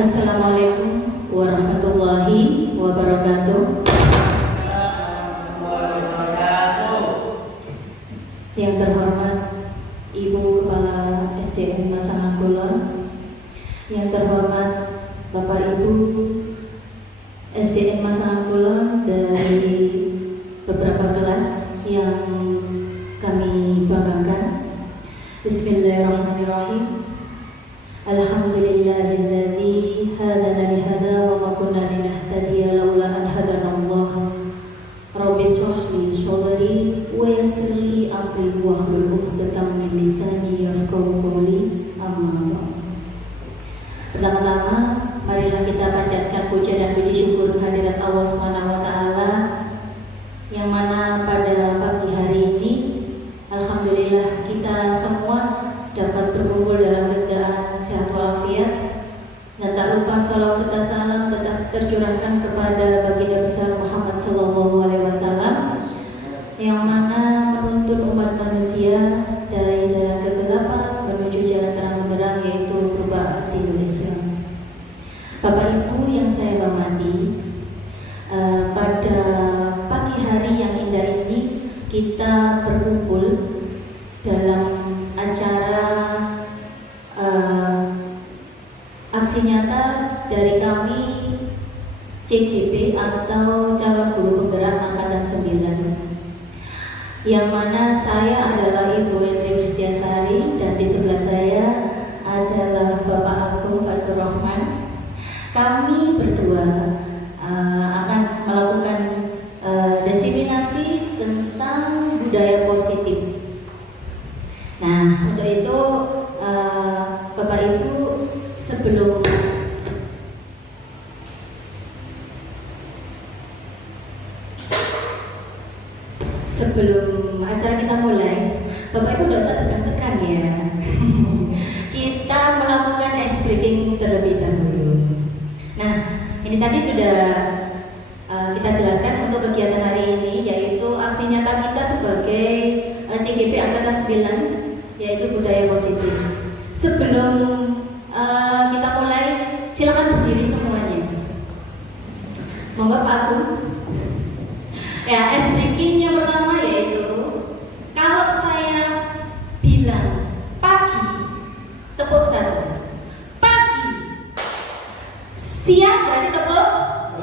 Assalamualaikum warahmatullahi wabarakatuh. Yang terhormat Ibu Kepala SDN Masangangkulo, yang terhormat Bapak Ibu SDN Masangangkulo dari beberapa kelas yang kami banggakan. Bismillahirrahmanirrahim. Alhamdulillahilladzi hadana lihada wa ma kunna linahtadiya laula an hadanallah. Rabbi shrah li sadri wa yassir li amri wahlul 'uqdatam min lisani yafqahu qawli. Amma ba'd. Pertama-tama, marilah kita panjatkan puja dan puji syukur kehadirat Allah Subhanahu wa taala yang mana pada pagi hari ini alhamdulillah kita semua dapat berkumpul dalam keadaan sehat walafiat, dan tak lupa salawat serta salam tetap tercurahkan kepada baginda besar Muhammad sallallahu alaihi wasallam yang mana menuntun umat manusia dari jalan kegelapan menuju jalan terang benderang, yaitu berupa dinul Islam. Bapak Ibu yang saya hormati, pada pagi hari yang indah ini kita berkumpul dalam acara aksi nyata dari kami CGP atau calon guru penggerak angkatan 9, yang mana saya adalah Ibu Endri Kristiasari dan di sebelah saya adalah Bapak Agung Fatur Rahman. Kami berdua akan melakukan diseminasi tentang budaya positif. Nah, untuk itu Bapak Ibu, sebelum acara kita mulai, Bapak Ibu tidak usah tekan-tekan ya. Kita melakukan ice breaking terlebih dahulu. Nah, ini tadi sudah kita jelaskan untuk kegiatan hari ini, yaitu aksi nyata kita sebagai CGP angkatan 9, yaitu budaya positif. Sebelum kita mulai, silakan berdiri semuanya. Monggo Pak Agung. Ya, ice breaking yang pertama yaitu kalau saya bilang pagi, tepuk 1. Pagi. Siang berarti tepuk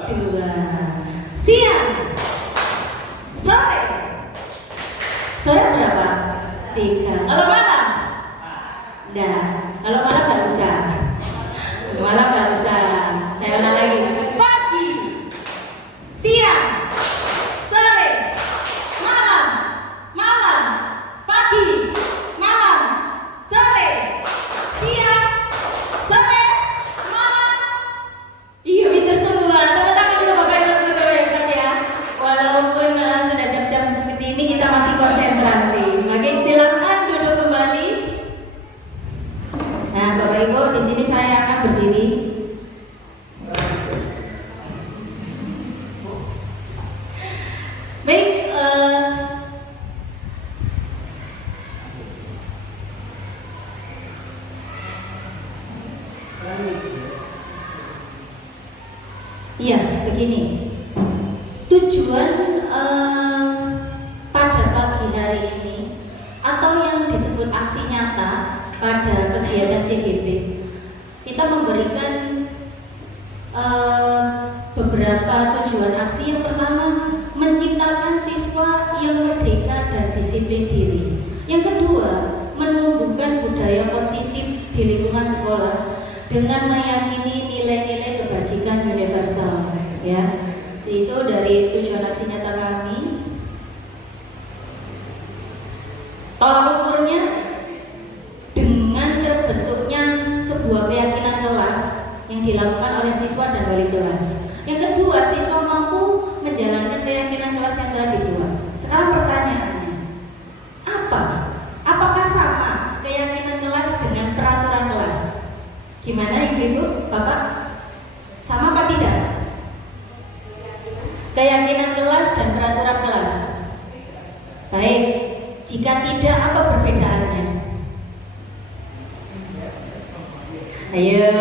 2. Siang. Sore. Sore berapa? 3. Kalau malam? Nah, kalau malam nggak bisa. Malam nggak bisa. Saya ulang lagi. Pagi, siang, sore, malam, malam, pagi, malam, sore, siang, sore, malam. Iya, pintar semua. Tepuk tangan dulu Bapak Ibu Guru ya. Walaupun sudah jam-jam seperti ini, kita masih konsentrasi. Oke, silakan duduk kembali. Nah, Bapak Ibu, di sini saya akan berdiri. Baik, iya, begini. Tujuan pada pagi hari ini atau yang disebut aksi nyata pada kegiatan CGP, kita memberikan beberapa tujuan aksi. Yang pertama, menciptakan siswa yang merdeka dan disiplin diri. Yang kedua, menumbuhkan budaya positif di lingkungan sekolah dengan meyakini nilai-nilai kebajikan universal. Ya, itu dari tujuan aksi nyata kami. Tolak ukurnya dengan terbentuknya sebuah keyakinan kelas yang dilakukan oleh siswa dan wali kelas. Yang kedua, siswa mampu menjalankan keyakinan kelas yang telah dibuat. Sekarang pertanyaannya, apakah sama keyakinan kelas dengan peraturan kelas? Gimana Ibu, Bapak? Sama apa tidak? Keyakinan kelas dan peraturan kelas. Baik, jika tidak, apa perbedaannya? Ayo.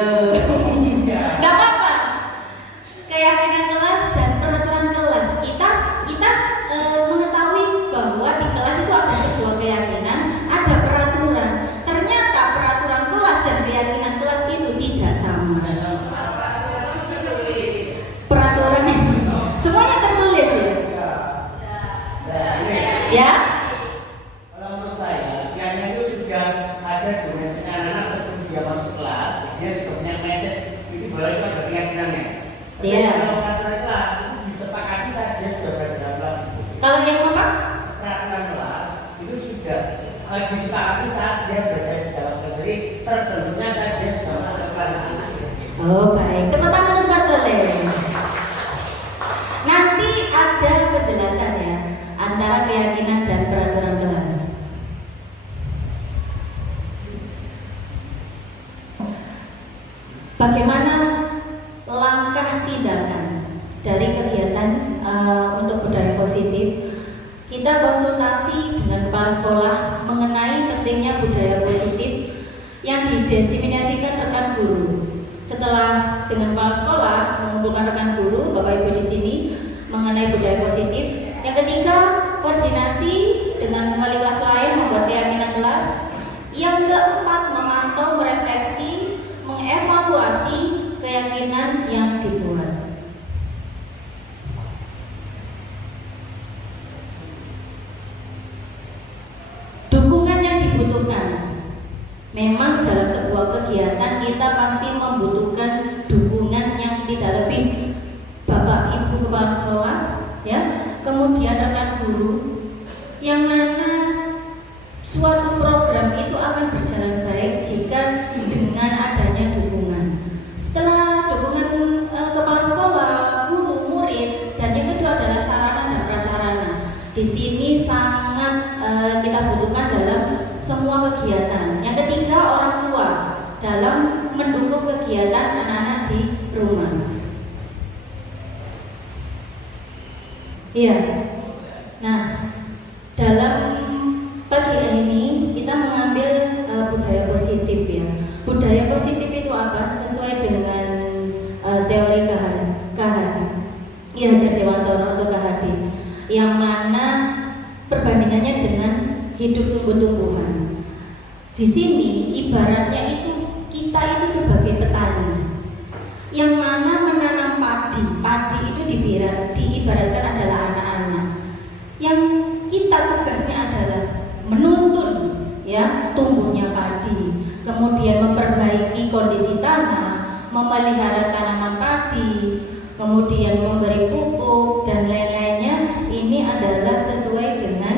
Ya? Kalau menurut saya, kiainya itu sudah ada donasinya anak-anak sebelum dia masuk kelas, dia sudah punya mindset itu bahwa itu ada keyakinannya. Iya. Kalau peraturan kelas itu disepakati saat dia sudah berada dalam kelas itu. Kalau yang apa? Peraturan kelas itu sudah disepakati saat dia berada di dalam kelas. Jadi terbentuknya saat dia sudah masuk ke kelas itu. Oh baik, tepuk tangan untuk Pak Soleh. Nanti ada penjelasannya antara keyakinan dan peraturan kelas. Bagaimana langkah tindakan dari kegiatan untuk budaya positif? Kita konsultasi dengan kepala sekolah mengenai pentingnya budaya positif yang didiseminasikan rekan guru. Setelah dengan kepala sekolah mengumpulkan rekan guru, Bapak Ibu di sini mengenai budaya positif. Yang ketiga, koordinasi dengan wali kelas lain membuat keyakinan kelas. Yang keempat, memantau, merefleksi, mengevaluasi keyakinan yang dibuat. Dukungan yang dibutuhkan. Memang dalam sebuah kegiatan kita pasti membutuhkan dukungan yang tidak lebih Bapak Ibu kepala sekolah, ya, kemudian rekan guru, yang mana suatu program itu akan berjalan baik jika dengan adanya dukungan. Setelah dukungan kepala sekolah, guru, murid, dan yang kedua adalah sarana dan prasarana. Di sini sangat kita butuhkan dalam semua kegiatan. Yang ketiga, orang tua dalam mendukung kegiatan anak-anak di rumah. Iya. Nah, dalam pagi ini kita mengambil budaya positif ya. Budaya positif itu apa? Sesuai dengan teori Kahadi. Iya, Jatiwantoro atau Kahadi. Yang mana perbandingannya dengan hidup tumbuh-tumbuhan. Di sini ibaratnya itu kita itu sebagai petani yang mana menanam padi itu diibaratkan adalah anak-anak. Yang kita tugasnya adalah menuntun ya tumbuhnya padi, kemudian memperbaiki kondisi tanah, memelihara tanaman padi, kemudian memberi pupuk dan lain-lainnya. Ini adalah sesuai dengan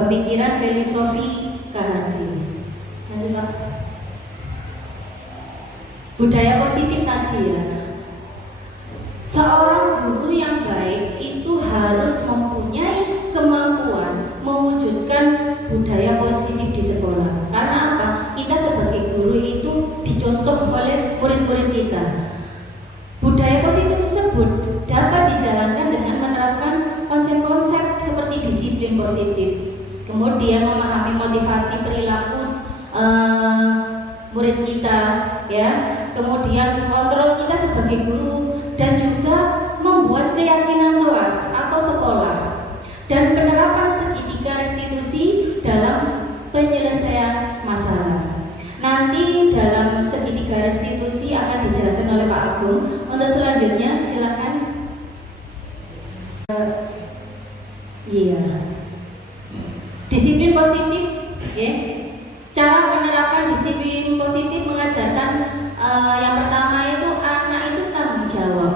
pemikiran filosofi Kahadi. Budaya positif tadi ya. Seorang guru yang baik itu harus mempunyai kemampuan mewujudkan budaya positif di sekolah. Karena apa? Kita sebagai guru itu dicontoh oleh murid-murid kita. Budaya positif tersebut dapat dijalankan dengan menerapkan konsep-konsep seperti disiplin positif, kemudian memahami motivasi perilaku murid kita, ya, kemudian kontrol kita sebagai guru, dan juga membuat keyakinan kelas atau sekolah, dan penerapan segitiga restitusi dalam penyelesaian masalah. Nanti dalam segitiga restitusi akan dijelaskan oleh Pak Agung. Untuk selanjutnya silakan. Iya. Disiplin positif, ya. Cara penerapan disiplin positif mengajarkan yang pertama itu anak itu tanggung jawab.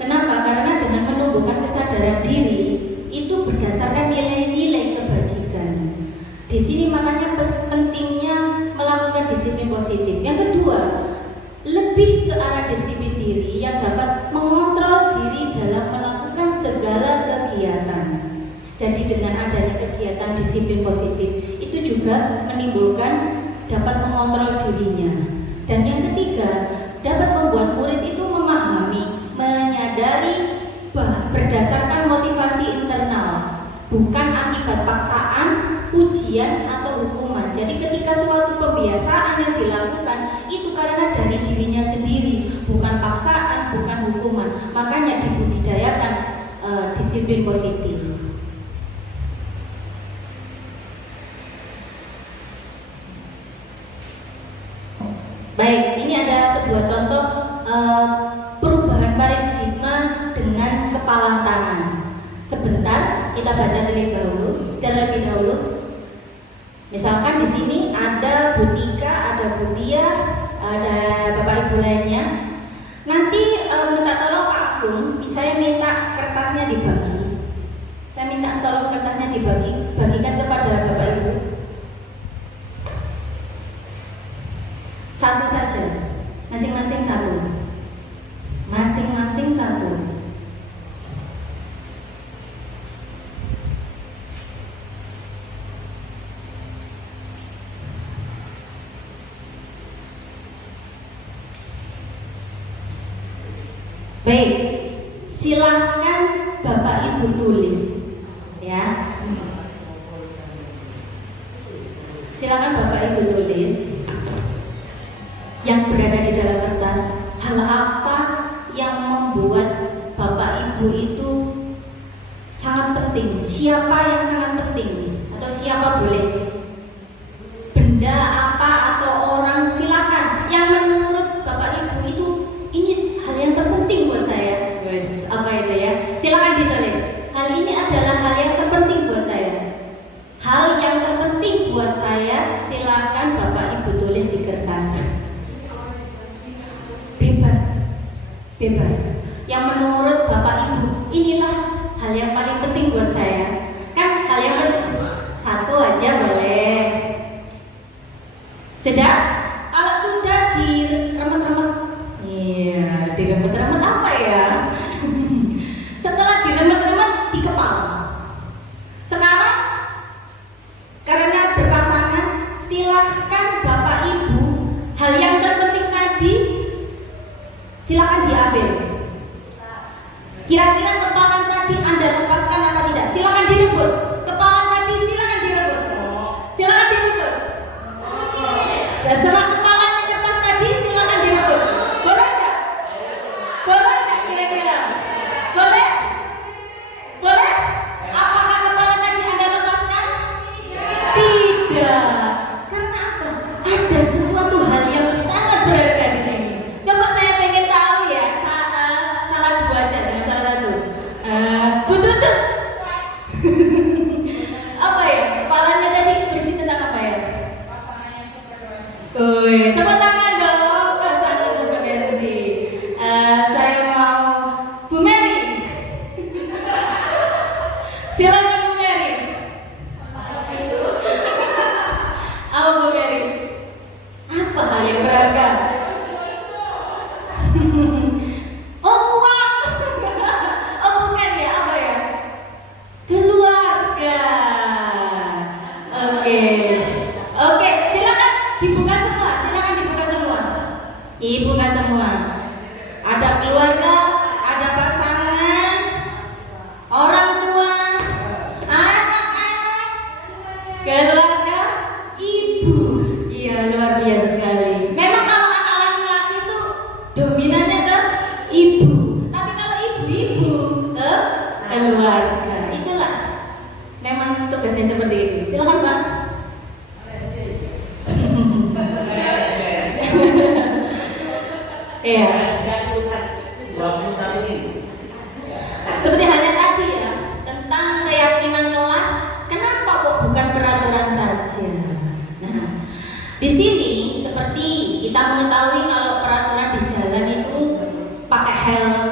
Kenapa? Karena dengan menumbuhkan kesadaran diri itu berdasarkan nilai-nilai kebajikan. Di sini makanya pentingnya melakukan disiplin positif. Yang kedua, lebih ke arah disiplin diri yang dapat mengontrol diri dalam melakukan segala kegiatan. Jadi dengan adanya kegiatan disiplin positif itu juga menimbulkan dapat mengontrol dirinya. Dan yang ketiga, dapat membuat murid itu memahami, menyadari berdasarkan motivasi internal, bukan akibat paksaan, ujian atau hukuman. Jadi ketika suatu pembiasaan yang dilakukan itu karena dari dirinya sendiri, bukan paksaan, bukan hukuman. Makanya dibudidayakan disiplin positif. Baik, ini ada sebuah contoh perubahan paradigma dengan kepalan tangan. Sebentar, kita baca terlebih dahulu. terlebih dahulu. Misalkan di sini ada Bu Tika, ada Bu Tia, ada Bapak Ibu lainnya. Nanti minta tolong Pak Agung, saya minta kertasnya dibagi. Saya minta tolong kertasnya bagikan kepada Bapak Ibu. Satu saja, masing-masing satu. Masing-masing satu. Baik, silahkan Bapak Ibu tulis, ya. Silakan Bapak Ibu tulis yang berada di dalam kertas. Hal apa yang membuat Bapak Ibu itu sangat penting? Siapa yang sangat penting? Atau siapa boleh? Benda apa atau orang? Silakan. Yang menurut Bapak Ibu itu ini hal yang terpenting buat saya. Guys, apa itu ya? Silakan ditulis. Hal ini adalah hal yang terpenting buat saya. Hal yang terpenting buat saya, silakan Bapak Ibu tulis di kertas. Bebas. Yang menurut Bapak Ibu, inilah hal yang paling penting buat saya. Kan hal yang penting satu aja boleh. Sudah? Kalau sudah diremet-remet, iya, diremet-remet apa ya? Setelah diremet-remet di kepala. Sekarang karena berpasangan, silahkan Bapak Ibu hal yang terpenting tadi silakan diambil. Kira-kira kepalan tadi Anda lepaskan apa tidak? Silakan direbut. Kepalan tadi silakan direbut. Silakan direbut. Setelah kepalanya kertas tadi silakan direbut. Boleh enggak? Boleh enggak kira-kira? Boleh? Boleh? Apakah kepala tadi Anda lepaskan? Tidak. Karena apa? Ada sesuatu hal yang sangat berharga di sini. Coba saya pengen tahu ya, salah dua aja dengan salah satu. Betul. Apa ya? Kepalanya tadi berisi tentang apa ya? Tepuk tangan dong, pasangan seperti saya mau Bu Mary. Silakan Bu Mary. Apa Bu Mary? Apa hal yang berharga? Oh, uang. Oh, bukan ya, apa ya? Keluarga. Oke, silakan dibuka semua. Dibuka semua. Ada keluarga, ada pasangan, orang tua, anak-anak, keluarga, ibu. Iya, luar biasa sekali. Memang kalau anak laki-laki itu dominannya ke ibu, tapi kalau ibu-ibu ke keluarga. Itulah memang tugasnya seperti itu. Silakan Pak. Iya. Seperti halnya tadi ya, tentang keyakinan kelas. Kenapa kok bukan peraturan saja? Nah, di sini seperti kita mengetahui kalau peraturan di jalan itu pakai helm,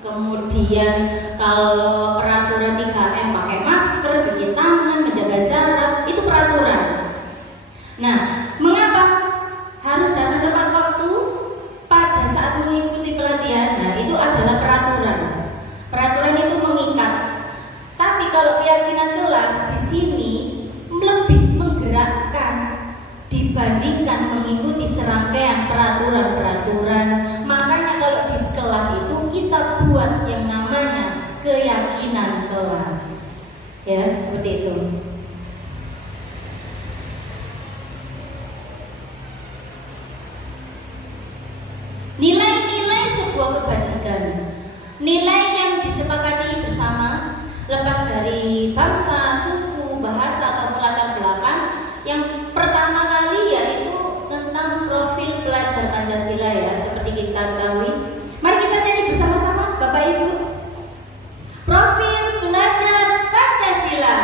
kemudian kalau peraturan 3M pakai masker, cuci tangan, menjaga jarak, itu peraturan. Nah, mengapa harus datang tepat waktu pada saat mengikuti pelatihan? Nah, itu adalah peraturan. Peraturan itu mengikat. Tapi kalau keyakinan kelas di sini lebih menggerakkan dibandingkan mengikuti serangkaian peraturan-peraturan. Makanya kalau di kelas itu kita buat yang namanya keyakinan kelas. Ya, seperti itu. Nilai-nilai sebuah kebajikan, nilai yang disepakati bersama, lepas dari bangsa, suku, bahasa atau latar belakang. Yang pertama kali yaitu tentang profil pelajar Pancasila ya, seperti kita ketahui. Mari kita nyanyi bersama-sama, Bapak Ibu. Profil pelajar Pancasila.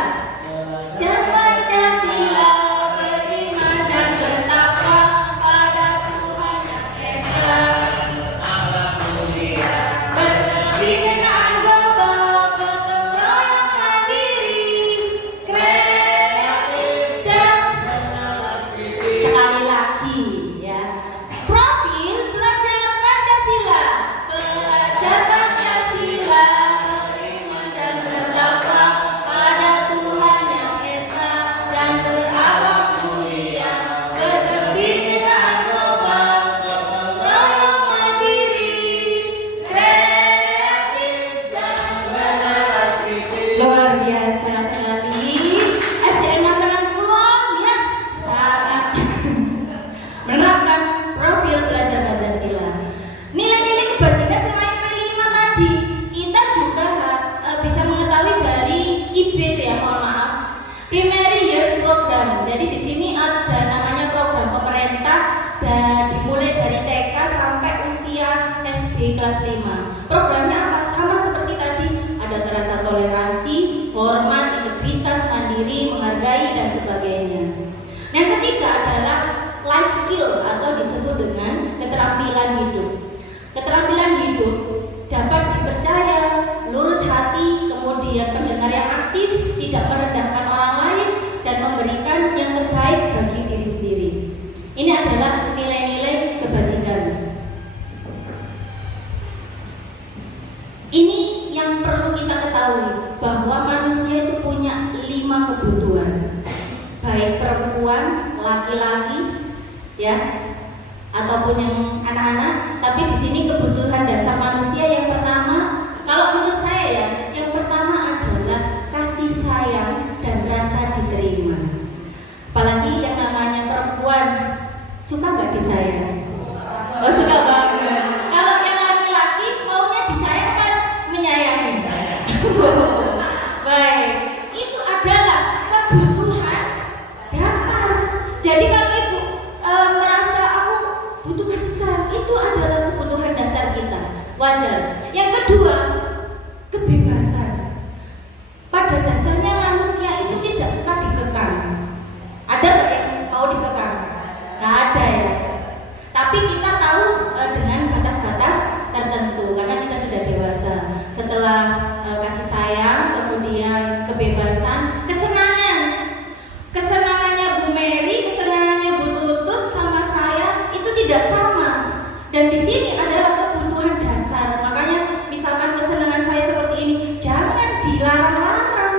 Jadi di sini ada namanya program pemerintah dan dimulai dari TK sampai usia SD kelas 5. Programnya apa? Sama seperti tadi, ada rasa toleransi, hormat, integritas, mandiri, menghargai dan sebagainya. Yang ketiga adalah life skill atau disebut dengan keterampilan hidup. Keterampilan hidup dapat dipercaya, lurus hati, kemudian pendengar yang aktif, tidak merendahkan orang lain, dan memberikan yang terbaik bagi diri sendiri. Ini adalah nilai-nilai kebajikan. Ini yang perlu kita ketahui, bahwa manusia itu punya 5 kebutuhan, baik perempuan, laki-laki, ya, ataupun yang anak-anak. Tapi di sini kebutuhan dasar manusia yang pertama, kalau menurut saya ya, yang pertama adalah kasih sayang dan rasa diterima. Apalagi yang namanya perempuan, suka nggak disayang? Oh, suka banget. Kalau yang laki-laki maunya disayang kan menyayangi. Baik, itu adalah kebutuhan dasar. Jadi kalau ibu merasa aku butuh kasih sayang, itu adalah kebutuhan dasar kita, wajar. Yang kedua, kebebasan. Pada dasarnya manusia itu tidak suka dikekang. Ada nggak yang mau dikekang? Nggak ada ya. Tapi kita tahu dengan batas-batas tertentu karena kita sudah dewasa. Setelah kasih sayang, kemudian kebebasan, kesenangan. Kesenangannya Bu Mary, kesenangannya Bu Tutut sama saya itu tidak sama. Dan di sini adalah kebutuhan dasar. Makanya misalkan kesenangan saya seperti ini, jangan dilarang-larang.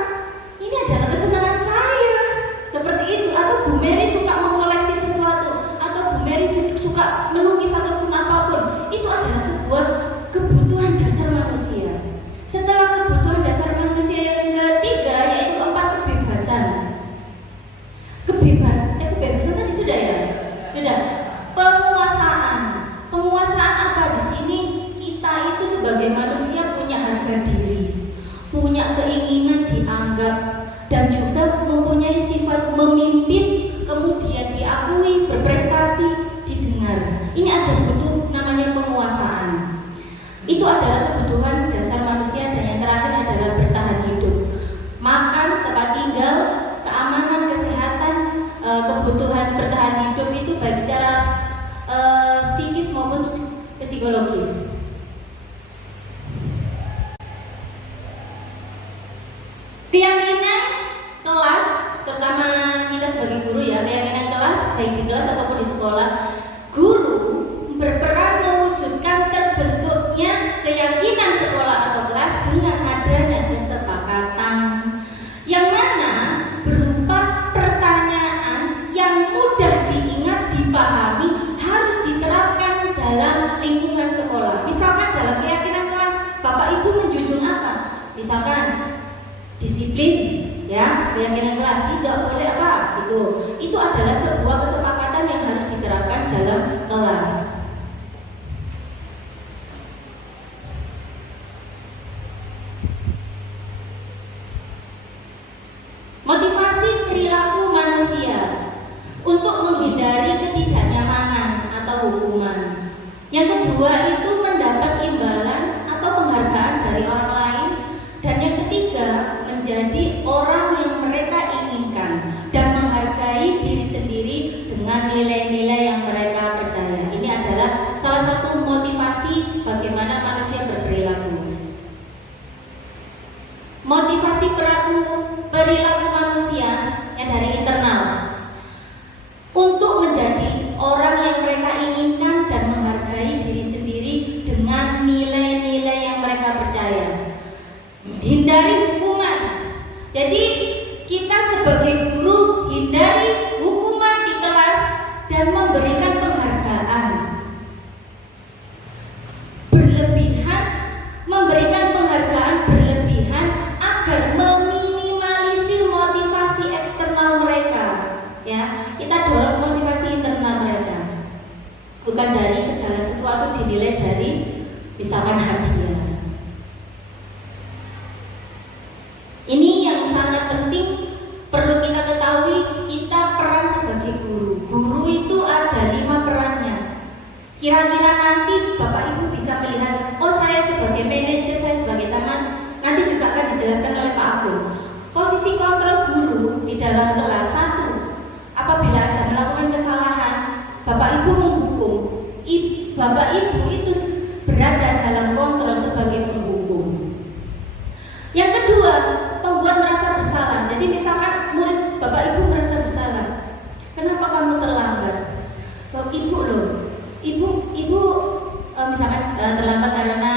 Ini adalah kesenangan saya. Seperti itu. Atau Bu Mary suka mengoleksi sesuatu, atau Bu Mary suka melukis ataupun apapun. Itu adalah sebuah kebutuhan dasar manusia. Setelah kebutuhan dasar manusia yang ketiga, yaitu keempat, kebebasan. Kebebasan tadi sudah ya? Sudah. Penguasaan. Penguasaan apa di sini? Kita itu sebagai manusia punya harga diri, punya keinginan dianggap, dan juga mempunyai sifat memimpin, kemudian diakui, berprestasi, didengar. Ini ada butuh namanya penguasaan. Itu adalah kebutuhan dasar manusia. Dan yang terakhir adalah bertahan hidup. Makan, tempat tinggal, keamanan, kesehatan, kebutuhan bertahan hidup itu baik secara psikis maupun psikologis. Keyakinan kelas, terutama kita sebagai guru ya, keyakinan kelas baik di kelas ataupun di sekolah, guru berperan mewujudkan terbentuknya keyakinan sekolah atau kelas dengan adanya kesepakatan yang mana berupa pertanyaan yang mudah diingat, dipahami, harus diterapkan dalam lingkungan sekolah. Misalkan dalam keyakinan kelas, Bapak Ibu menjunjung apa? Misalkan disiplin, ya, keyakinan kelas tidak boleh apa? Itu adalah sebuah kesepakatan yang harus diterapkan dalam kelas. Motivasi perilaku manusia untuk menghindari ketidaknyamanan atau hukuman. Yang kedua itu mendapat imbalan atau penghargaan dari orang lain. Dan yang ketiga, menjadi orang yang mereka inginkan dan menghargai diri sendiri dengan nilai-nilai yang mereka percaya. Ini adalah salah satu motivasi bagaimana manusia berperilaku. Motivasi perilaku manusia yang dari internal untuk menjadi orang yang mereka inginkan dan menghargai diri sendiri dengan nilai-nilai yang mereka percaya. Hindari hukuman. Jadi kita sebagai guru hindari hukuman di kelas dan memberikan penghargaan. Berlebihan, memberikan penghargaan berlebihan agar meminimalisir motivasi eksternal mereka. Ya, kita dorong motivasi internal mereka. Bukan dari segala sesuatu dinilai dari misalkan hadiah. Ini yang sangat penting perlu kita ketahui. Kita kira-kira nanti Bapak Ibu bisa melihat, oh saya sebagai manajer, saya sebagai teman, nanti juga akan dijelaskan oleh Pak Agung. Posisi kontrol guru di dalam kelas satu, apabila ada melakukan kesalahan, Bapak Ibu menghukum. Bapak Ibu itu berada dalam kontrol sebagai penghukum. Yang kedua, membuat merasa bersalah. Jadi misalkan murid Bapak Ibu merasa bersalah, kenapa kamu terlambat? Ibu loh, ibu misalkan terlambat karena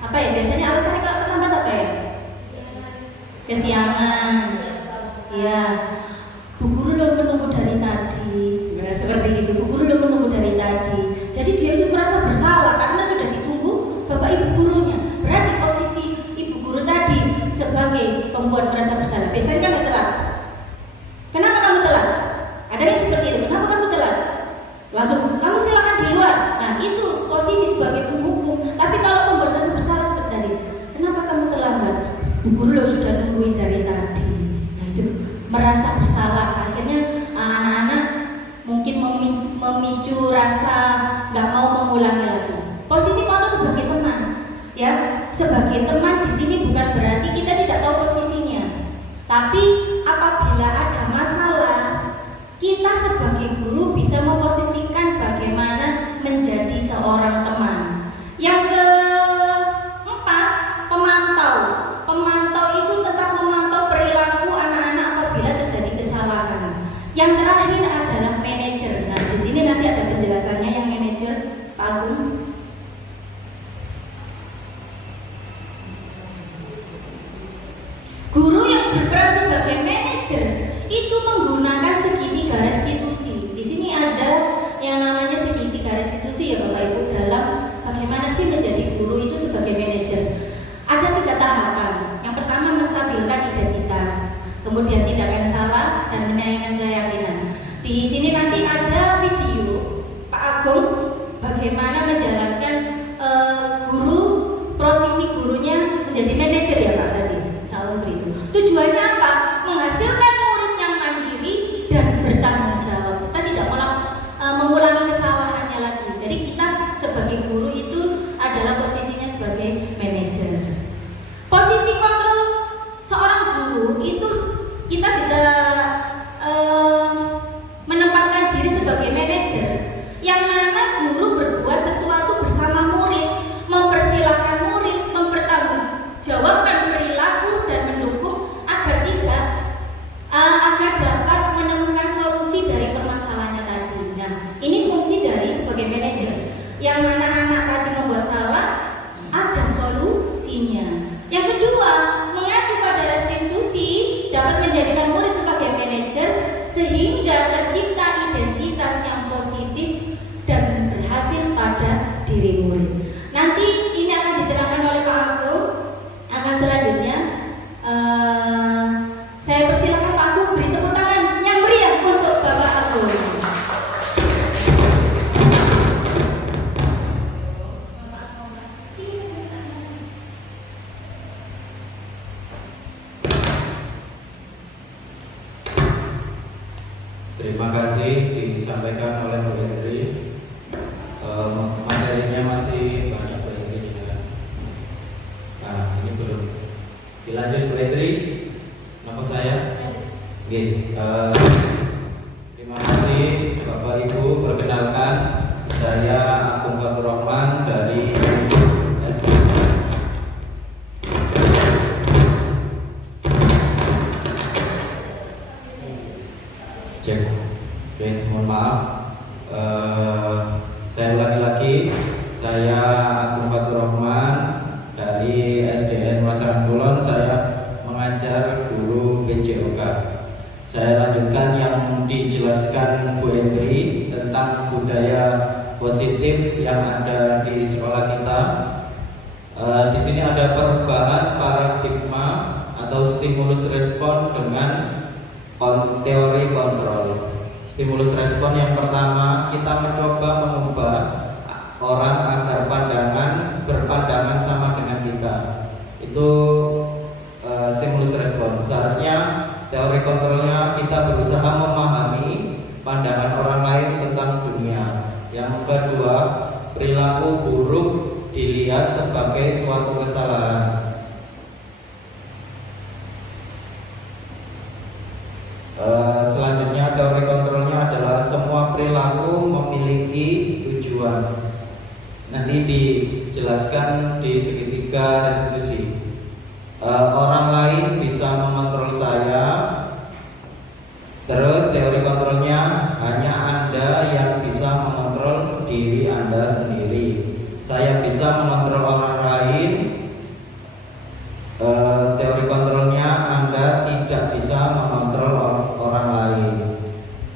apa ya? Biasanya alasannya kalau terlambat apa ya? Kesiangan. Ya, Bu Guru lo menunggu dari tadi. Nah, seperti itu. Bu Guru lo menunggu dari tadi. Jadi dia itu merasa bersalah karena sudah ditunggu Bapak Ibu gurunya. Berarti posisi Ibu Guru tadi sebagai pembuat merasa bersalah. Biasanya kan telat. Kenapa kamu telat? Ada yang seperti itu. Kenapa kamu telat? Langsung kamu silakan di luar. Nah itu posisi sebagai penghukum. Tapi kalau pembuat merasa bersalah seperti tadi, kenapa kamu terlambat? Bu Guru lo sudah nungguin dari tadi. Nah itu merasa bersalah. Akhirnya anak-anak mungkin memicu rasa nggak mau mengulangi lagi. Posisi kamu sebagai teman, ya sebagai teman di sini bukan berarti kita tidak tahu posisinya. Tapi apabila ada masalah, kita sebagai guru bisa memposisikan bagaimana menjadi seorang teman. Yang keempat, pemantau. Pemantau itu tetap memantau perilaku anak-anak apabila terjadi kesalahan. Yang terakhir adalah manajer. Nah, di sini nanti ada penjelasannya yang manajer, Pak Agung. Guru yang berperan sebagai manajer itu menggunakan segitiga restitusi. Di sini ada yang namanya segitiga restitusi ya Bapak Ibu dalam bagaimana sih menjadi guru itu sebagai manajer. Ada 3 tahapan. Yang pertama menstabilkan identitas, kemudian tidak akan salah dan menyayangkan keyakinan. Di sini nanti ada video Pak Agung bagaimana menjalankan guru, posisi gurunya menjadi manajer ya Pak tadi. Insyaallah begitu. Tujuannya apa? Menghasilkan murid yang mandiri dan bertanggung jawab. Kita tidak mengulangi kesalahannya lagi. Jadi kita sebagai guru itu adalah posisinya sebagai manajer. Posisi kontrol seorang guru itu kita bisa menempatkan diri sebagai manajer, yang mana guru berbuat sesuatu bersama murid, mempersilahkan murid, mempertanggungjawabkan perilaku dan mendukung agar dapat menemukan solusi dari permasalahannya tadi. Nah, ini fungsi dari sebagai manajer, yang mana anak tadi membuat salah, ada solusinya. Yang kedua, mengacu pada restitusi dapat menjadikan murid sebagai manajer sehingga tercipta identitas yang positif dan berhasil pada diri murid. Nanti ini akan diterangkan oleh Pak Agung. Akan selanjutnya saya persilakan Pak Agung beri tepuk tangan yang meriah untuk Bapak Agung. Terima kasih disampaikan oleh Bu Hendri. Materinya masih banyak Bu Hendri ya. Nah ini belum dilanjut Bu Hendri. Nama saya terima kasih Bapak Ibu. Perkenalkan, saya Agung Fatur Rahman dari Cek. Oke, mohon maaf. Saya ulangi lagi. Saya Agung Fatur Rahman dari SDN Masyarakat Kulon. Saya mengajar guru PJOK. Saya lanjutkan yang dijelaskan Bu Hendri tentang budaya positif yang ada di sekolah kita. Di sini ada perubahan paradigma atau stimulus respon dengan teori kontrol. Stimulus respon yang pertama, kita mencoba mengubah orang agar berpandangan sama dengan kita. Itu stimulus respon. Seharusnya teori kontrolnya kita berusaha memahami pandangan orang lain tentang dunia. Yang kedua, perilaku buruk dilihat sebagai suatu kesalahan. Selanjutnya teori kontrolnya adalah semua perilaku memiliki tujuan. Nanti dijelaskan di segitiga restitusi. Orang lain bisa mengontrol saya. Terus teori kontrolnya hanya Anda yang bisa mengontrol diri Anda sendiri. Saya bisa mengontrol orang lain. Teori kontrolnya Anda tidak bisa mengontrol orang lain.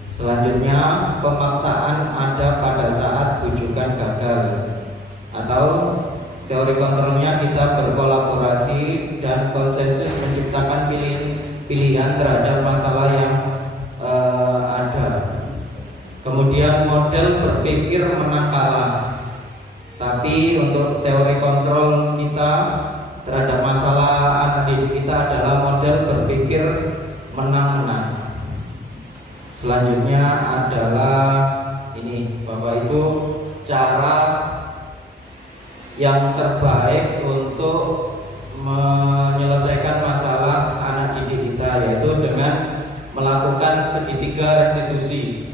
Selanjutnya pemaksaan ada pada saat bujukan gagal. Atau teori kontrolnya kita berkolaborasi dan konsensus menciptakan pilihan terhadap masalah yang ada. Kemudian model berpikir menang kalah. Tapi untuk teori kontrol kita terhadap masalah anak didik kita adalah model berpikir menang-menang. Selanjutnya adalah ini Bapak Ibu, cara yang terbaik untuk menyelesaikan masalah anak didik kita, yaitu dengan melakukan segitiga restitusi.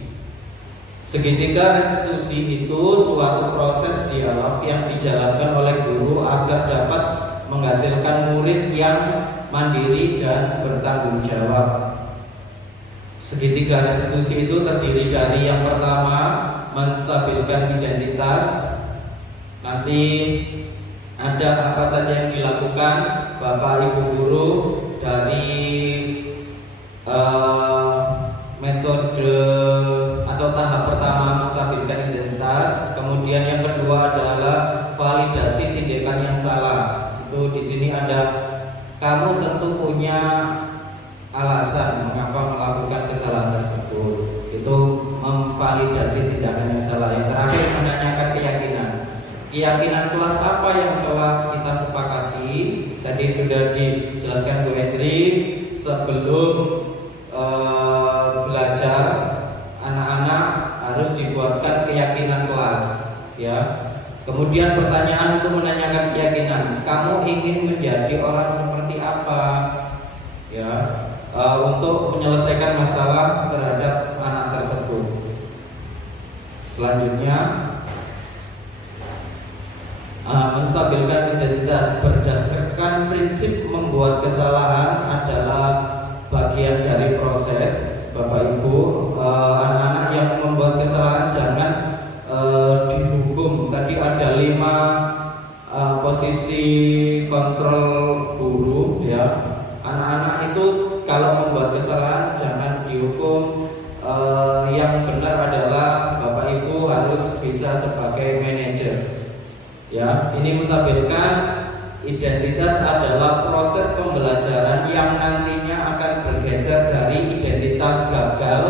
Segitiga restitusi itu suatu proses dialog yang dijalankan oleh guru agar dapat menghasilkan murid yang mandiri dan bertanggung jawab. Segitiga restitusi itu terdiri dari yang pertama, menstabilkan identitas. Nanti ada apa saja yang dilakukan Bapak Ibu guru dari metode atau tahap pertama menstabilkan identitas. Kemudian yang kedua adalah validasi tindakan yang salah. Itu di sini ada, kamu tentu punya alasan mengapa melakukan kesalahan tersebut. Itu memvalidasi tindakan yang salah. Yang terakhir menanyakan keyakinan. Keyakinan kelas apa yang telah kita sepakati? Tadi sudah dijelaskan Bu Edri. Sebelum belajar, anak-anak harus dibuatkan keyakinan kelas, ya. Kemudian pertanyaan untuk menanyakan keyakinan, kamu ingin menjadi orang seperti apa, ya, untuk menyelesaikan masalah terhadap anak tersebut. Selanjutnya, menstabilkan identitas berdasarkan prinsip membuat kesalahan adalah bagian dari proses. Bapak Ibu, anak-anak yang membuat kesalahan jangan dihukum. Tadi ada 5 posisi kontrol guru, ya. Anak-anak itu kalau membuat kesalahan jangan dihukum. Yang benar adalah Bapak Ibu harus bisa sebagai manajer. Ya, ini menstabilkan identitas adalah proses pembelajaran yang nantinya akan bergeser dari identitas gagal,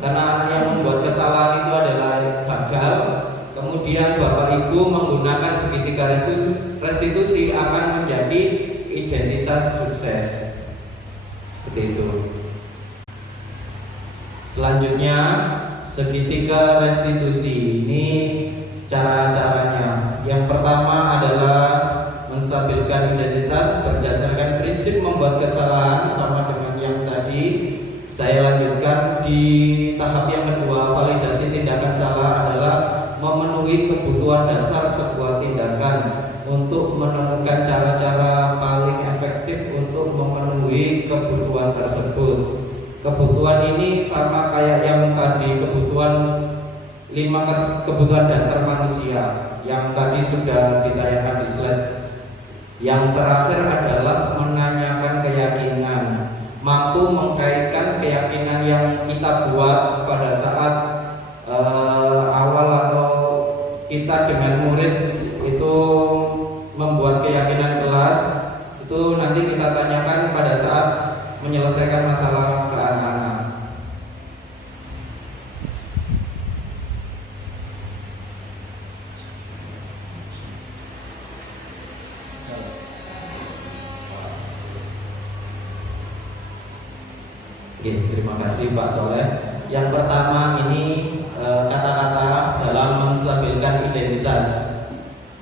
karena anak yang membuat kesalahan itu adalah gagal. Kemudian Bapak Ibu menggunakan segitiga restitusi akan menjadi identitas sukses. Seperti itu. Selanjutnya segitiga restitusi ini cara-caranya. Yang pertama adalah menstabilkan identitas berdasarkan prinsip membuat kesalahan, sama dengan yang tadi. Saya lanjutkan di tahap yang kedua, validasi tindakan salah adalah memenuhi kebutuhan dasar sebuah tindakan untuk menemukan cara-cara paling efektif untuk memenuhi kebutuhan tersebut. Kebutuhan ini sama kayak yang tadi, kebutuhan 5 kebutuhan dasar manusia yang tadi sudah ditayangkan di slide. Yang terakhir adalah menanyakan keyakinan, mampu mengkaitkan keyakinan yang kita buat pada saat awal atau kita dengan murid itu membuat keyakinan kelas, itu nanti kita tanyakan pada saat menyelesaikan masalah ke anak-anak. Oke, terima kasih Pak Soleh. Yang pertama ini kata-kata dalam menstabilkan identitas,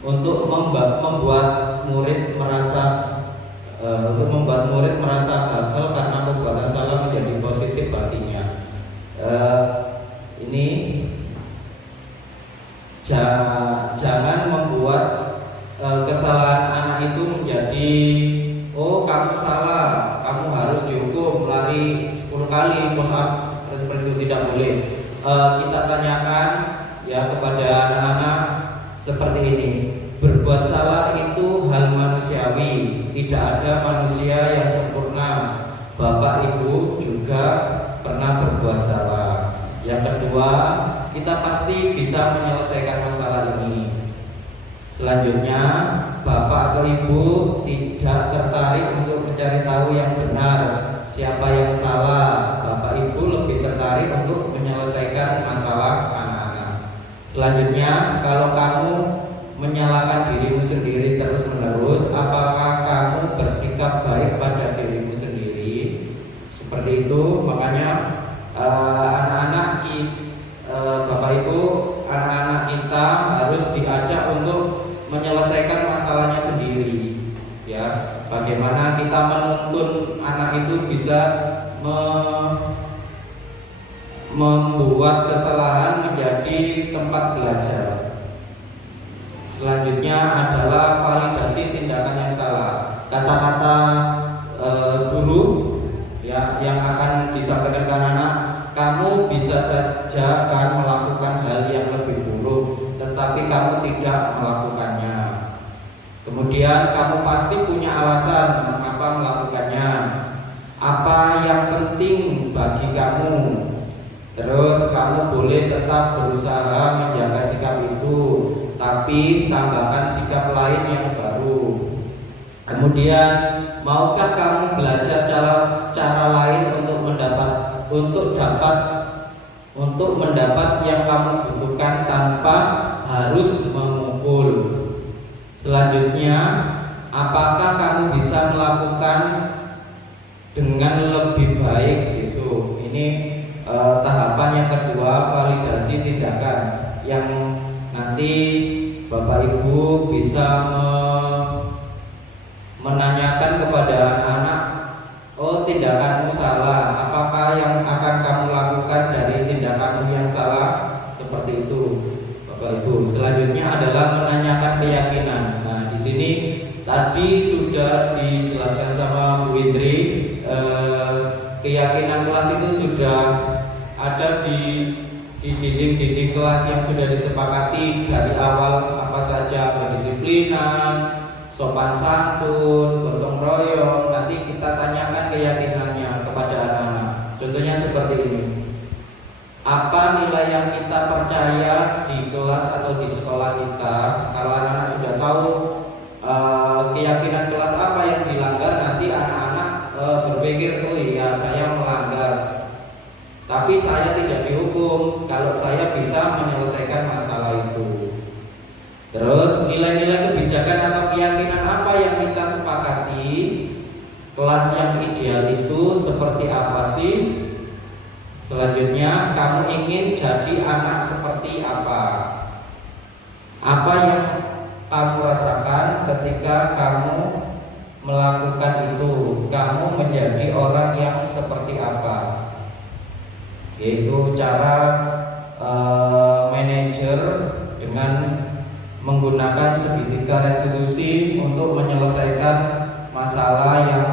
untuk membuat murid merasa gagal karena perbuatan salah menjadi positif baginya. Ini jangan membuat kesalahan anak itu menjadi, oh kamu salah, kamu harus dihukum lari 10 kali push up, seperti itu tidak boleh. Kita tanyakan ya kepada anak-anak seperti ini. Berbuat salah itu hal manusiawi, tidak ada manusia yang sempurna. Bapak Ibu juga pernah berbuat salah. Yang kedua, kita pasti bisa menyelesaikan masalah ini. Selanjutnya, Bapak atau Ibu tidak tertarik untuk mencari tahu yang benar, siapa yang salah. Bapak Ibu lebih tertarik untuk menyelesaikan masalah anak-anak. Selanjutnya, kalau kamu menyalahkan dirimu sendiri terus-menerus, apakah kamu bersikap baik pada dirimu sendiri? Seperti itu. Makanya anak-anak Bapak Ibu, anak-anak kita harus diajak untuk menyelesaikan masalahnya sendiri. Ya, bagaimana kita menuntun anak itu bisa membuat kesalahan menjadi tempat belajar. Selanjutnya adalah validasi tindakan yang salah. Kata-kata guru ya yang akan disampaikan ke anak, kamu bisa saja kan melakukan hal yang lebih buruk, tetapi kamu tidak melakukannya. Kemudian kamu pasti punya alasan mengapa melakukannya. Apa yang penting bagi kamu? Terus kamu boleh tetap berusaha menjaga sikap itu, tapi tambahkan sikap lain yang baru. Kemudian, maukah kamu belajar cara lain untuk mendapat yang kamu butuhkan tanpa harus memukul? Selanjutnya, apakah kamu bisa melakukan dengan lebih baik besok? Ini tahapan yang kedua, validasi tindakan, yang nanti Bapak Ibu bisa menanyakan kepada anak-anak, oh tindakanmu salah, apakah yang akan kamu lakukan dari tindakanmu yang salah? Seperti itu Bapak Ibu. Selanjutnya adalah menanyakan keyakinan. Nah, di sini tadi sudah dijelaskan sama Bu Indri, keyakinan kelas itu sudah ada di dinding-dinding kelas yang sudah disepakati dari awal, apa saja kedisiplinan, sopan santun, gotong royong. Nanti kita tanyakan keyakinannya kepada anak-anak. Contohnya seperti ini. Apa nilai yang kita percaya di kelas atau di sekolah kita? Kalau anak-anak sudah tahu keyakinan kelas apa yang dilanggar, nanti anak-anak berpikir, oh iya saya melanggar, tapi saya tidak dihukum kalau saya bisa menyelesaikan masalah itu. Terus nilai-nilai kebijakan atau keyakinan apa yang kita sepakati? Kelas yang ideal itu seperti apa sih? Selanjutnya, kamu ingin jadi anak seperti apa? Apa yang kamu rasakan ketika kamu melakukan itu? Kamu menjadi orang yang seperti apa? Yaitu cara manajer dengan menggunakan segitiga restitusi untuk menyelesaikan masalah yang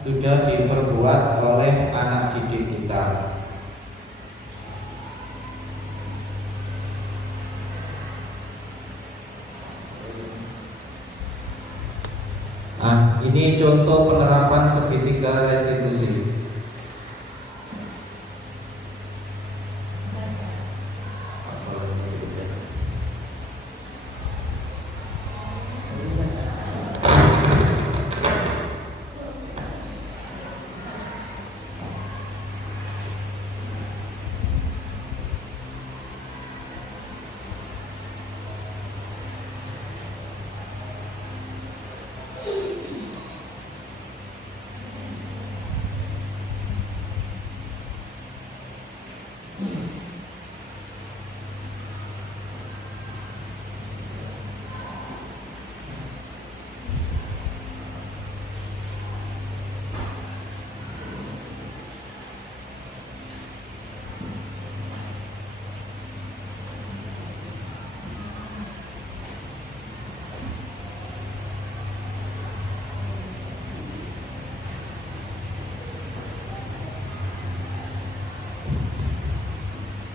sudah diperbuat oleh anak didik kita. Nah, ini contoh penerapan segitiga restitusi.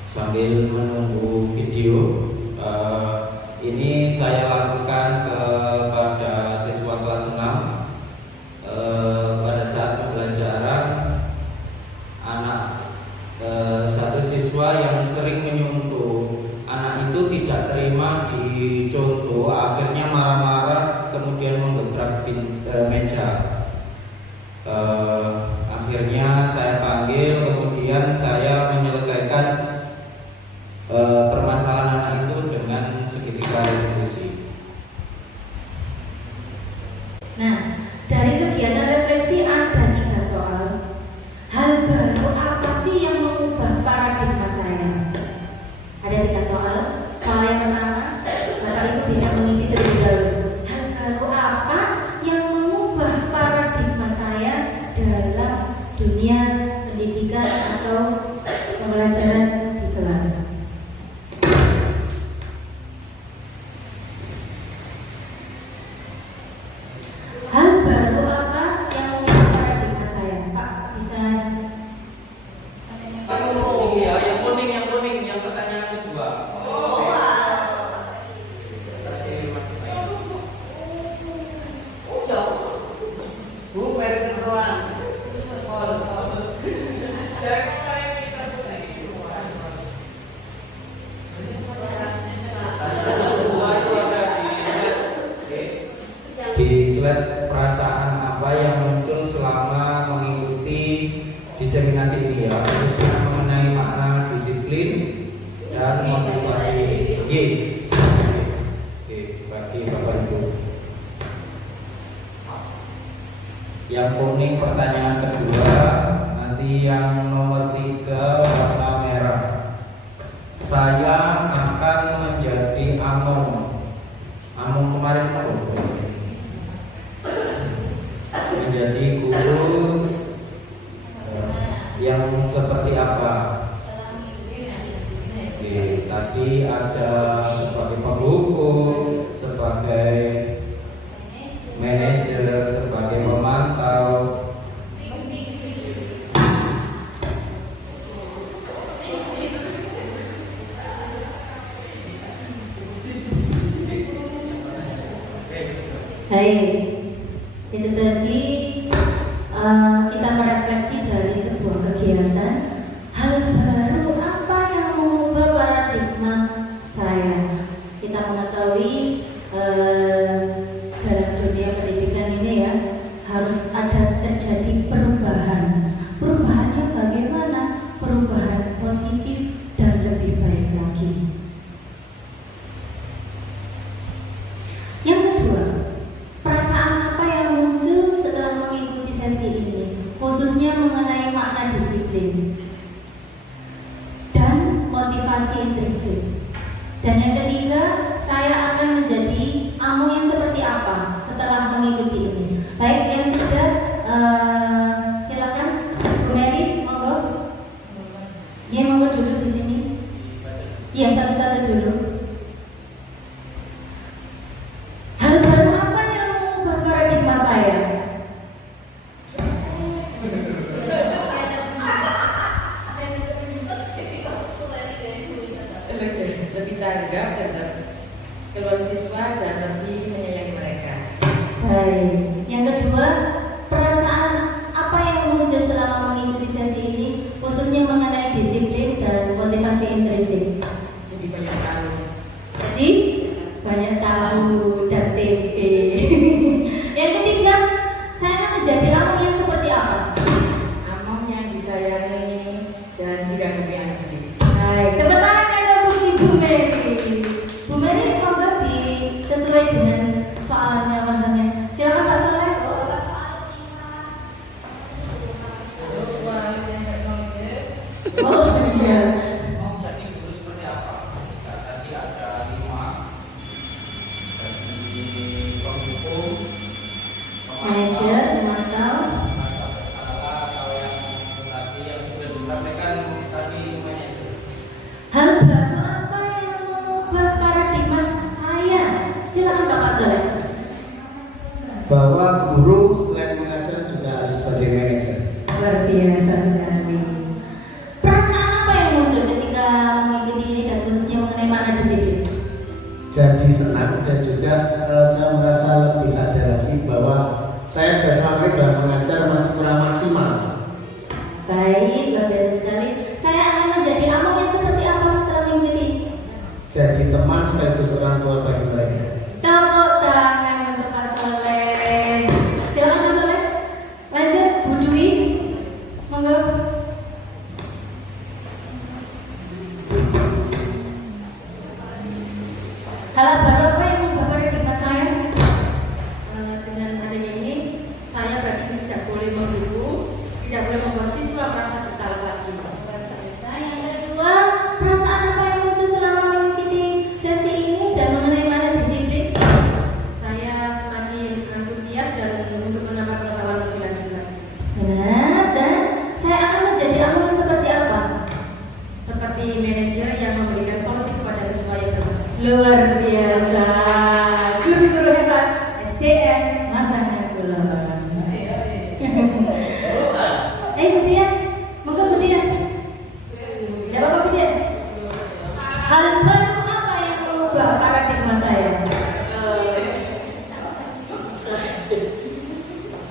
sambil menunggu video. Ini saya lakukan kepada siswa kelas 6 pada saat pembelajaran. Satu siswa yang sering menyentuh anak itu tidak terima dicontoh, akhirnya marah-marah kemudian menggebrak meja. Akhirnya saya panggil, kemudian saya menyelesaikan permasalahan anak itu dengan seketika resolusi. Nah, dari kegiatan refleksi ada 3 soal. Hal baru apa sih yang mengubah paradigma saya? Ada 3 soal. Soal yang pertama, Bapak Ibu bisa mengisi terlebih dahulu. Hal baru apa yang mengubah paradigma saya dalam dunia pendidikan atau pembelajaran di kelas? Hal baru apa yang mengubah paradigma saya? Pak, bisa? Iya, yang kuning, yang pertanyaan kedua. Bu, mari keluar. Di slide perasaan apa yang muncul selama mengikuti diseminasi ini ya, khususnya mengenai makna disiplin dan motivasi. Oke, bagi Bapak Ibu. Yang kuning pertanyaan kedua, nanti yang nomor 3 warna merah. Saya akan menjadi among kemarin apa? Menjadi guru yang seperti apa? Oke, tadi ada sebagai penghukum, sebagai manajer, sebagai pemantau. Baik, itu tadi kita merefleksi dari sebuah kegiatan. Hal baru apa yang mengubah paradigma saya? Kita mengetahui dalam dunia pendidikan ini ya harus ada terjadi perubahan. Perubahannya bagaimana? Perubahan positif dan lebih baik lagi. Yang kedua, perasaan apa yang muncul setelah mengikuti sesi ini, khususnya mengenai makna disiplin dan motivasi intrinsik. Dan yang ketiga, saya akan menjadi amo yang seperti apa setelah mengikuti ini. Baik, yang sudah silakan Bu Mary, monggo. Ya, monggo dulu di sini. Ya, satu-satu dulu. Hal baru apa yang mengubah paradigma saya? Lebih tanggap terhadap keluhan siswa dan lebih menyayangi mereka. Baik. Yang kedua, perasaan apa yang muncul selama mengikuti sesi ini, khususnya mengenai disiplin dan motivasi intrinsik? Jadi banyak tahu. Jadi banyak tahu dan TP. Yang ketiga, saya akan menjadi amo yang seperti apa? Among yang disayangi dan tidak memihak. Baik, tepuk tangan yang untuk Ibu Mary. Bu Mary, monggo sesuai dengan soalnya masanya. Silakan Pak Soleh. Oh iya. Mau jadi guru seperti apa? Tadi ada 5. Jadi penghukum, Manajer, pemantau. atau yang tadi yang sudah disampaikan tadi manajer. Hal baru apa yang mengubah paradigma saya? Silakan Bapak Soleh. Bahwa guru selain mengajar juga harus sebagai manajer. Luar biasa sekali. Perasaan apa yang muncul Baik, luar biasa sekali. Saya akan menjadi among yang seperti apa setelah mengikuti? Jadi teman sekaligus orang tua bagi mereka. Tepuk tangan untuk Pak Soleh. Silakan Pak Soleh. Lanjut, Bu Dwi. Monggo. Hal baru apa yang membawa paradigma saya? Dengan adanya ini, saya berarti tidak boleh mendukung, tidak boleh membuat siswa merasa bersalah lagi. Yang kedua, perasaan apa yang muncul selama mengikuti sesi ini dan mengenai mana disiplin? Saya semakin antusias dan untuk menambah pengetahuan lebih lanjut lagi. Benar, dan saya akan menjadi among seperti apa? Seperti manajer yang memberikan solusi kepada siswa yang bermasalah. Luar biasa, guru-guru hebat SDM masanya gula. Kemudian, monggo kemudian. Ya Bapak kemudian. Hal baru apa yang mengubah paradigma saya?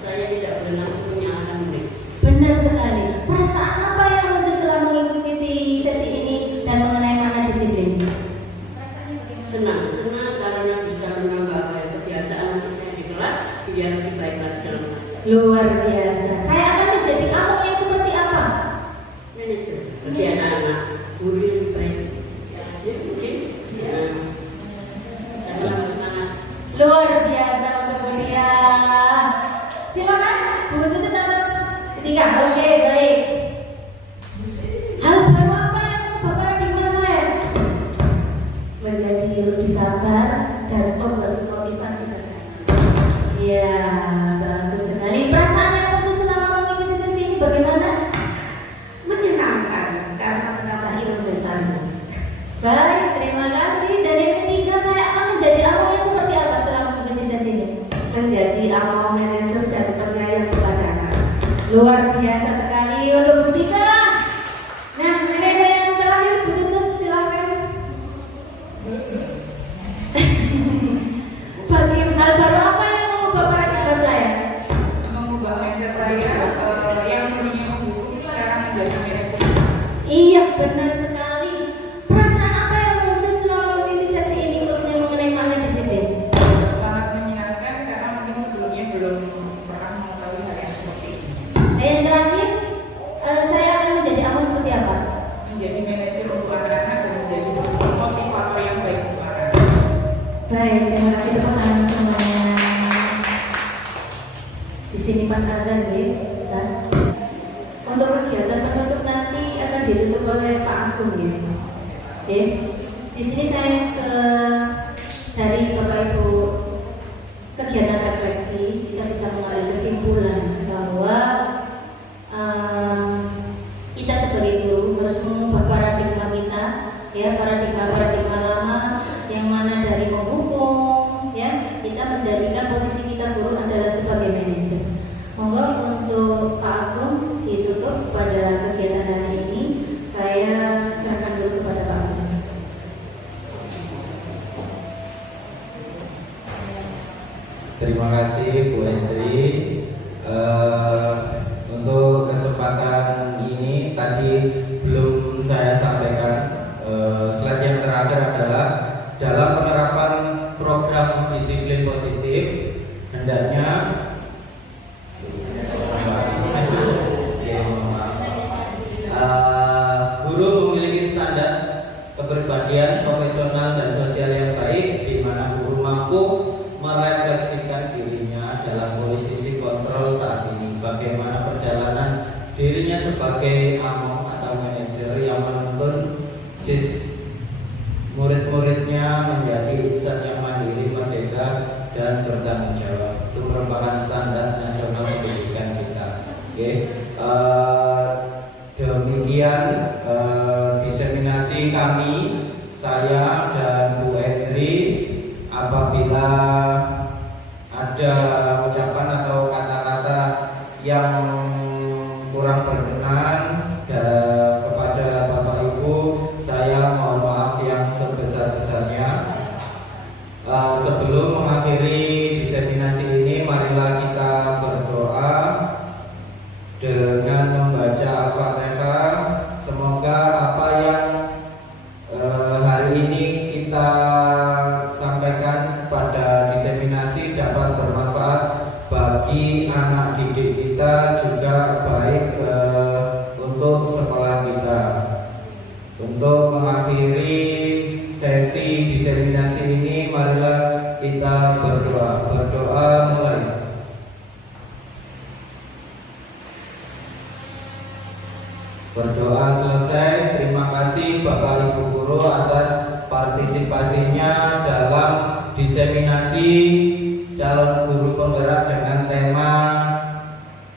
Saya tidak berlangsung menyalahkan murid. Benar sekali. Perasaan apa yang muncul setelah mengikuti sesi ini dan mengenai makna disiplin? Senang karena bisa menambah kebiasaan anak saya di kelas biar lebih baik lagi dalam mengajar. Luar biasa. Saya akan menjadi among yang seperti apa? Manajer bagi anak-anak guru yang lebih baik. Ya, dia mungkin dan semangat. Luar biasa untuk dia. Silakan, Bu Tutut tetap ketiga. Oke, baik. Hal baru apa yang mengubah paradigma saya? Menjadi lebih sabar dan memberi motivasi terkait. Iya, bagus sekali. Perasaan yang muncul selama mengikuti sesi ini bagaimana? Menyenangkan karena menambah ilmu dan ilmu. Baik, terima kasih. Dan yang ketiga, saya akan menjadi among yang seperti apa setelah mengikuti sesi ini? Menjadi among manajer dan penyayang kepada anak. Luar biasa sekali untuk Bu Tika. Nah, manajer yang terakhir Bu Tutut, silakan. Bagi hal baru apa yang mengubah paradigma saya? Mengubah mindset saya yang dulunya menghukum sekarang menjadi manajer. Iya, benar sekali. Perasaan apa yang muncul selama mengikuti sesi ini khususnya mengenai makna disiplin? Sangat menyenangkan karena mungkin sebelumnya belum pernah mengetahui hal yang seperti ini. Dan yang terakhir, saya akan menjadi among seperti apa? Menjadi manajer untuk anak-anak dan menjadi motivator yang baik untuk anak. Baik, terima kasih tepuk tangan semuanya. Di sini pas azan ya. Nah, untuk kegiatan penutup nanti akan ditutup oleh Pak Agung ya. Oke. Di sini saya dari Bapak Ibu kegiatan refleksi kita bisa mengambil kesimpulan bahwa kita sebagai guru harus mengubah paradigma kita, ya paradigma lama yang mana dari menghukum, ya kita menjadikan posisi kita guru adalah sebagai manajer. Monggo untuk Pak Agung ditutup pada kegiatan hari ini. Saya serahkan dulu kepada Pak Agung. Terima kasih Bu Hendri. Untuk kesempatan ini tadi belum saya sampaikan. Slide yang terakhir adalah dalam penerapan program disiplin positif hendaknya guru memiliki standar kepribadian profesional dan sosial yang baik, di mana guru mampu merefleksikan dirinya dalam posisi kontrol saat ini, bagaimana perjalanan dirinya sebagai among atau manajer yang menuntun murid-muridnya menjadi insan yang mandiri, merdeka, dan bertanggung jawab. Itu merupakan standar nasional pendidikan kita. Oke. Demikian diseminasi kami, saya dan Bu Hendri. Apabila ada ucapan atau kata-kata yang kurang berkenan kepada Bapak Ibu, saya mohon maaf yang sebesar-besarnya. Sebelum mengakhiri diseminasi ini, marilah kita berdoa dengan membaca Al-Fatihah. Semoga apa yang hari ini kita sampaikan pada diseminasi dapat bermanfaat bagi anak didik kita, juga baik untuk sekolah kita. Untuk mengakhiri sesi diseminasi ini, marilah kita berdoa. Berdoa mulai. Berdoa selesai. Terima kasih Bapak Ibu Guru atas partisipasinya dalam diseminasi calon guru penggerak dengan tema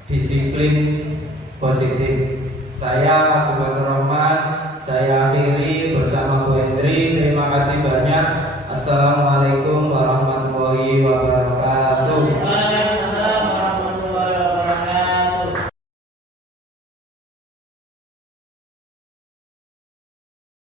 disiplin positif. Saya Abu Bakar Rahman, saya akhiri bersama Bu Hendri. Terima kasih banyak. Assalamualaikum